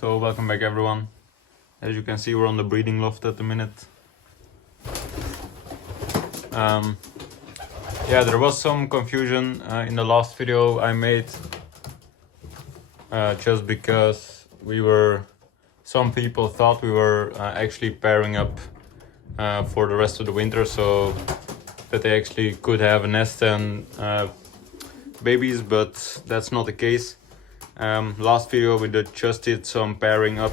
So welcome back everyone. As you can see, we're on the breeding loft at the minute. Yeah, there was some confusion in the last video I made just because some people thought we were actually pairing up for the rest of the winter, so that they actually could have a nest and babies, but that's not the case. Last video we just did some pairing up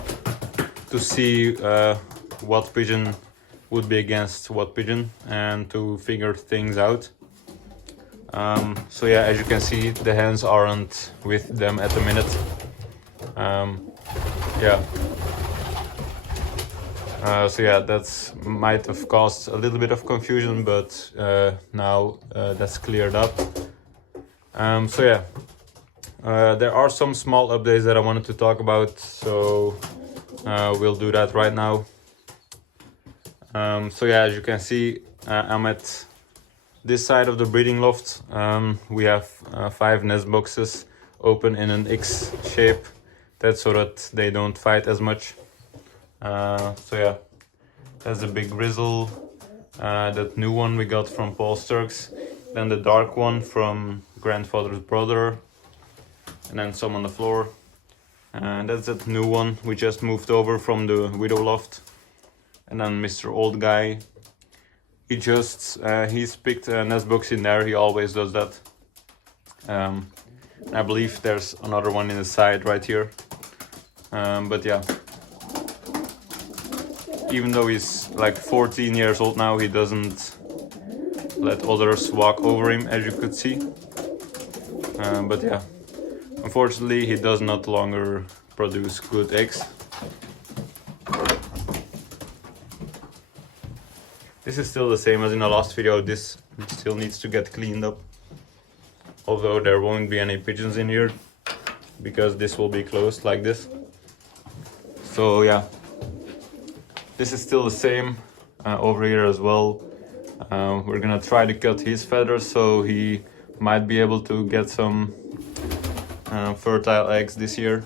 to see what pigeon would be against what pigeon and to figure things out. So yeah, as you can see, the hens aren't with them at the minute. So yeah, that might have caused a little bit of confusion, but now that's cleared up. So yeah, there are some small updates that I wanted to talk about, so we'll do that right now. So yeah, as you can see, I'm at this side of the breeding loft. We have 5 nest boxes open in an X shape. That's so that they don't fight as much. So yeah, that's the big grizzle, that new one we got from Paul Sturks, then the dark one from grandfather's brother, and then some on the floor. And that's that new one we just moved over from the widow loft. And then Mr. Old Guy, he's picked a nest box in there. He always does that. I believe there's another one in the side right here. But yeah, even though he's like 14 years old now, he doesn't let others walk over him, as you could see. But yeah, unfortunately he does not longer produce good eggs. This is still the same as in the last video. This still needs to get cleaned up, although there won't be any pigeons in here because this will be closed like this. So yeah, this is still the same over here as well. We're gonna try to cut his feathers so he might be able to get some fertile eggs this year.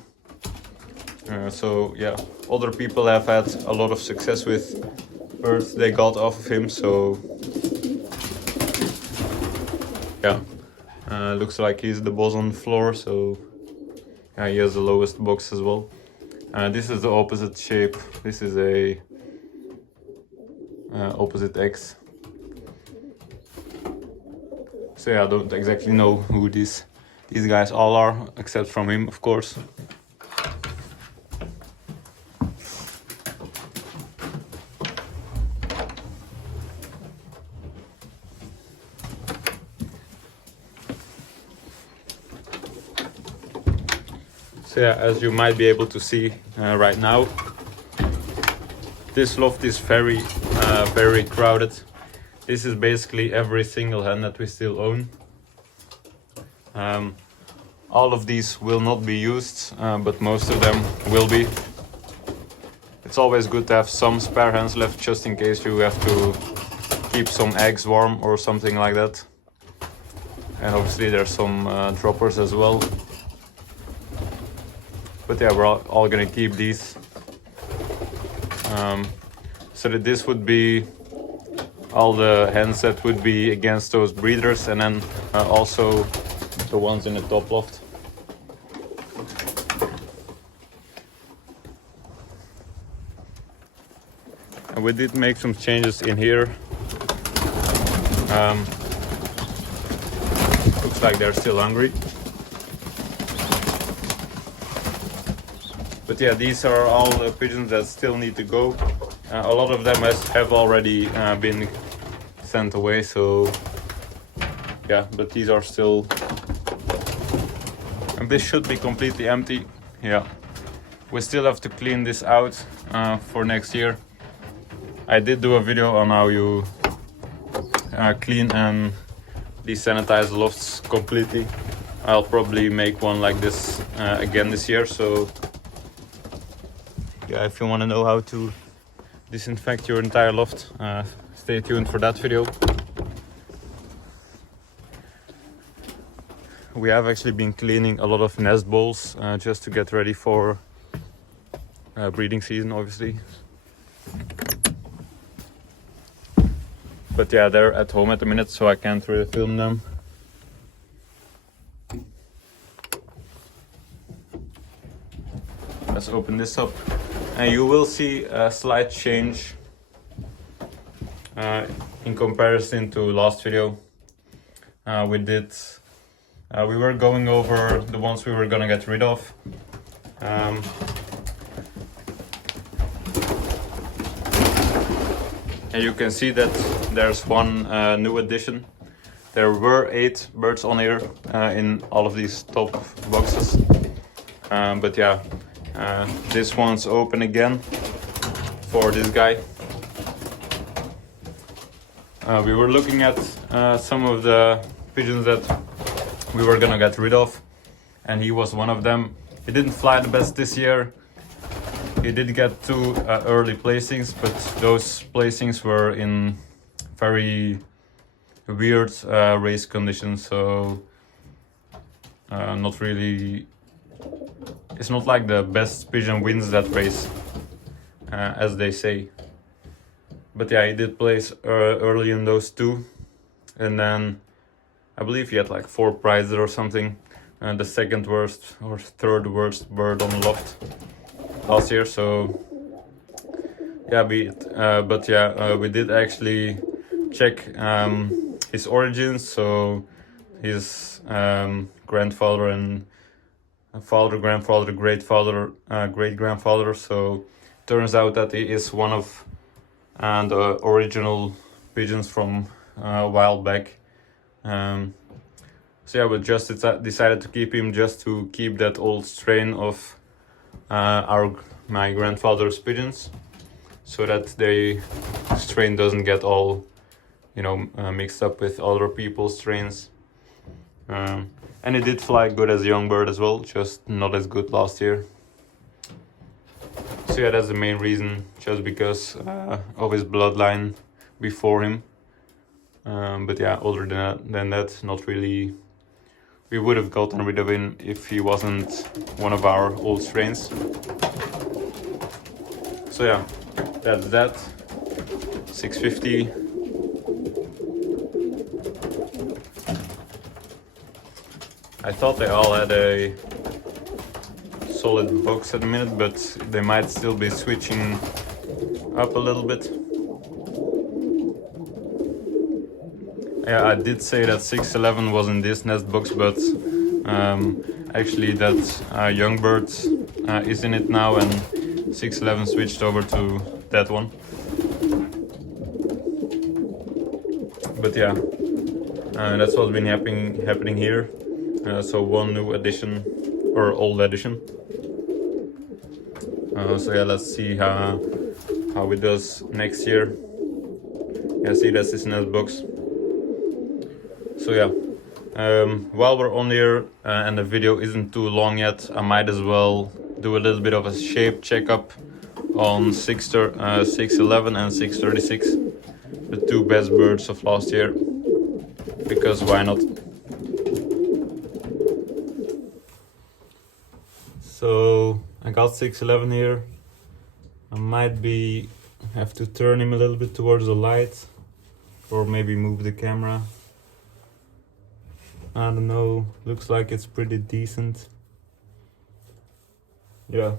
So yeah, other people have had a lot of success with birds they got off of him, so yeah, looks like he's the boss on the floor, so yeah, he has the lowest box as well. This is the opposite shape. This is a opposite X. So yeah, I don't exactly know who these guys all are, except from him, of course. So yeah, as you might be able to see right now, this loft is very crowded. This is basically every single hen that we still own. All of these will not be used, but most of them will be. It's always good to have some spare hens left just in case you have to keep some eggs warm or something like that. And obviously there's some droppers as well. But yeah, we're all gonna keep these. So that this would be all the hens that would be against those breeders, and then also the ones in the top loft. And we did make some changes in here. Looks like they're still hungry. But yeah, these are all the pigeons that still need to go. A lot of them have already been sent away, so yeah, but these are still... And this should be completely empty. Yeah, we still have to clean this out for next year. I did do a video on how you clean and desanitize the lofts completely. I'll probably make one like this again this year, so yeah, if you want to know how to disinfect your entire loft, stay tuned for that video. We have actually been cleaning a lot of nest bowls just to get ready for breeding season, obviously. But yeah, they're at home at the minute, so I can't really film them. Let's open this up, and you will see a slight change in comparison to last video. We were going over the ones we were gonna get rid of. And you can see that there's one new addition. There were 8 birds on here in all of these top boxes. But yeah, this one's open again for this guy. We were looking at some of the pigeons that we were gonna get rid of, and he was one of them. He didn't fly the best this year. He did get 2 early placings, but those placings were in very weird race conditions, so not really. It's not like the best pigeon wins that race, as they say. But yeah, he did place early in those 2, and then I believe he had like 4 prizes or something. The second worst or third worst bird on Loft last year. So yeah, we did actually check his origins. So his grandfather and father, grandfather, great grandfather. So turns out that he is one of the original pigeons from a while back. So yeah, we just decided to keep him just to keep that old strain of my grandfather's pigeons, so that the strain doesn't get all, mixed up with other people's strains. And it did fly good as a young bird as well, just not as good last year. So yeah, that's the main reason, just because of his bloodline before him. But yeah, other than that, not really. We would have gotten rid of him if he wasn't one of our old strains. So yeah, that's that. 650. I thought they all had a solid box at the minute, but they might still be switching up a little bit. Yeah, I did say that 611 was in this nest box, but actually that young bird is in it now, and 611 switched over to that one. But yeah, that's what's been happening here. So one new addition, or old addition. So yeah, let's see how it does next year. Yeah, see, that's his nest box. So yeah, while we're on here and the video isn't too long yet, I might as well do a little bit of a shape checkup on 611 and 636, the 2 best birds of last year, because why not? So I got 611 here. I might have to turn him a little bit towards the light, or maybe move the camera. I don't know, looks like it's pretty decent. Yeah.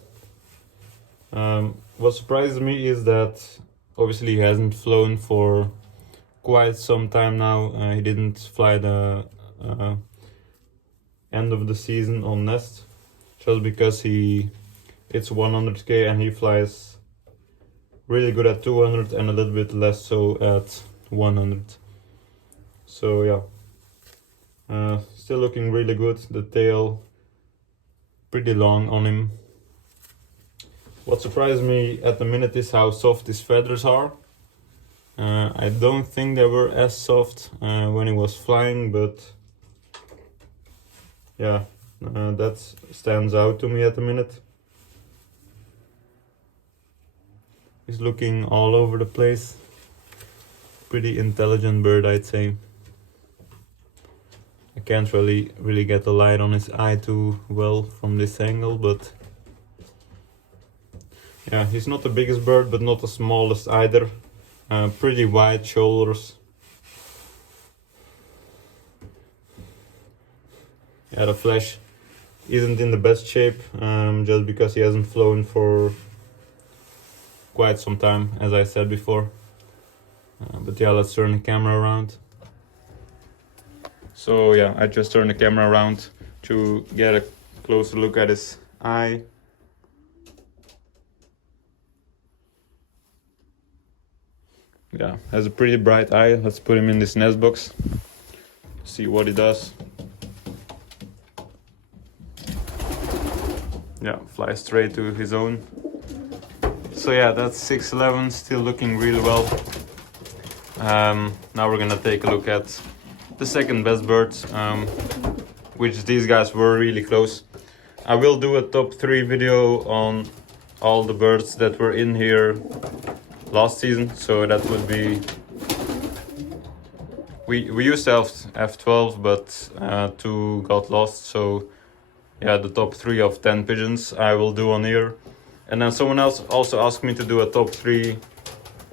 What surprises me is that obviously he hasn't flown for quite some time now. He didn't fly the end of the season on nest, just because it's 100k and he flies really good at 200 and a little bit less so at 100. So yeah. Still looking really good. The tail pretty long on him. What surprised me at the minute is how soft his feathers are. I don't think they were as soft when he was flying, but yeah, that stands out to me at the minute. He's looking all over the place. Pretty intelligent bird, I'd say. I can't really get the light on his eye too well from this angle, but Yeah, he's not the biggest bird, but not the smallest either. Pretty wide shoulders. Yeah, the flesh isn't in the best shape, just because he hasn't flown for quite some time, as I said before. But yeah, let's turn the camera around. So yeah, I just turned the camera around to get a closer look at his eye. Yeah, has a pretty bright eye. Let's put him in this nest box, see what he does. Yeah, fly straight to his own. So yeah, that's 611, still looking really well. Now we're gonna take a look at the second best bird, which these guys were really close. I will do a top 3 video on all the birds that were in here last season, so that would be... We used to have F12, but 2 got lost, so yeah, the top 3 of 10 pigeons I will do on here. And then someone else also asked me to do a top 3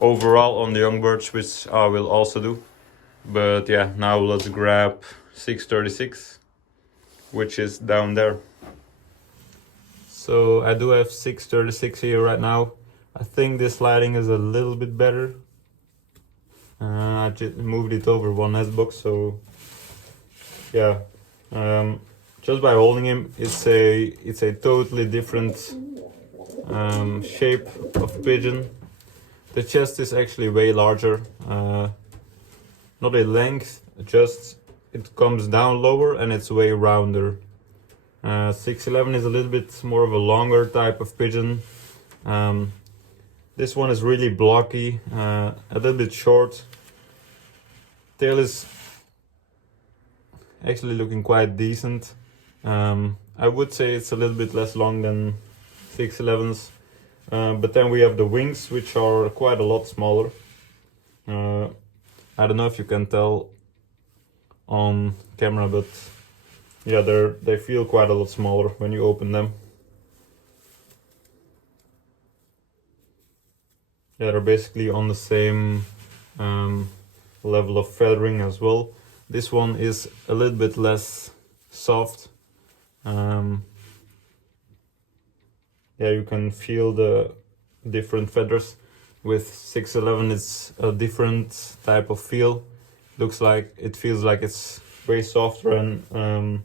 overall on the young birds, which I will also do. But yeah, now let's grab 636, which is down there. So I do have 636 here right now. I think this lighting is a little bit better. I just moved it over one nest box, so yeah. Just by holding him, it's a totally different shape of pigeon. The chest is actually way larger, not a length, just it comes down lower and it's way rounder. 611 is a little bit more of a longer type of pigeon. This one is really blocky, a little bit short. Tail is actually looking quite decent. I would say it's a little bit less long than 611's, but then we have the wings, which are quite a lot smaller. I don't know if you can tell on camera, but yeah, they feel quite a lot smaller when you open them. Yeah, they're basically on the same level of feathering as well. This one is a little bit less soft. Yeah, you can feel the different feathers. With 611 it's a different type of feel. It feels like it's way softer and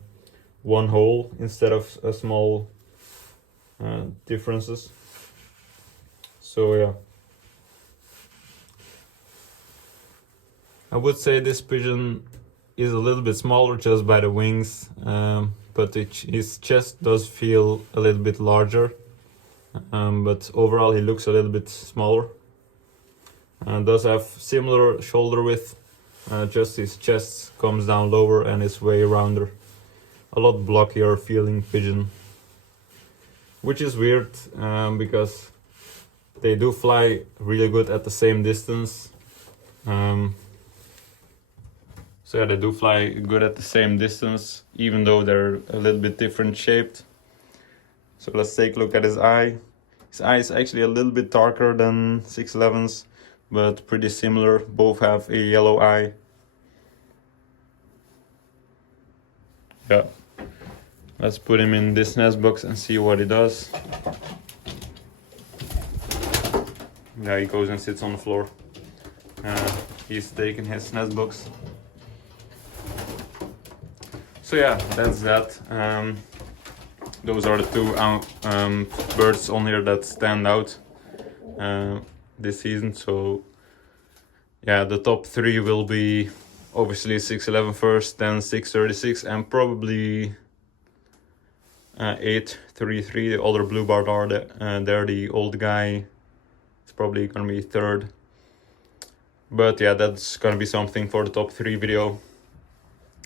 one whole instead of a small differences. So yeah, I would say this pigeon is a little bit smaller just by the wings, but his chest does feel a little bit larger, but overall he looks a little bit smaller. Does have similar shoulder width, just his chest comes down lower and is way rounder. A lot blockier feeling pigeon, which is weird, because they do fly really good at the same distance. So yeah, they do fly good at the same distance, even though they're a little bit different shaped. So let's take a look at his eye. His eye is actually a little bit darker than 611's, but pretty similar. Both have a yellow eye. Yeah. Let's put him in this nest box and see what he does. Yeah, he goes and sits on the floor. He's taking his nest box. So yeah, that's that. Those are the two birds on here that stand out this season. So yeah, the top 3 will be obviously 611 first, then 636, and probably 833. The older blue bar are there. The old guy is probably gonna be 3rd. But yeah, that's gonna be something for the top 3 video.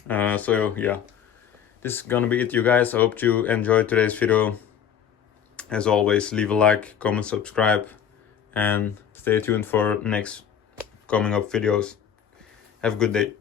So yeah, this is gonna be it, you guys. I hope you enjoyed today's video. As always, leave a like, comment, subscribe, and stay tuned for next coming up videos. Have a good day.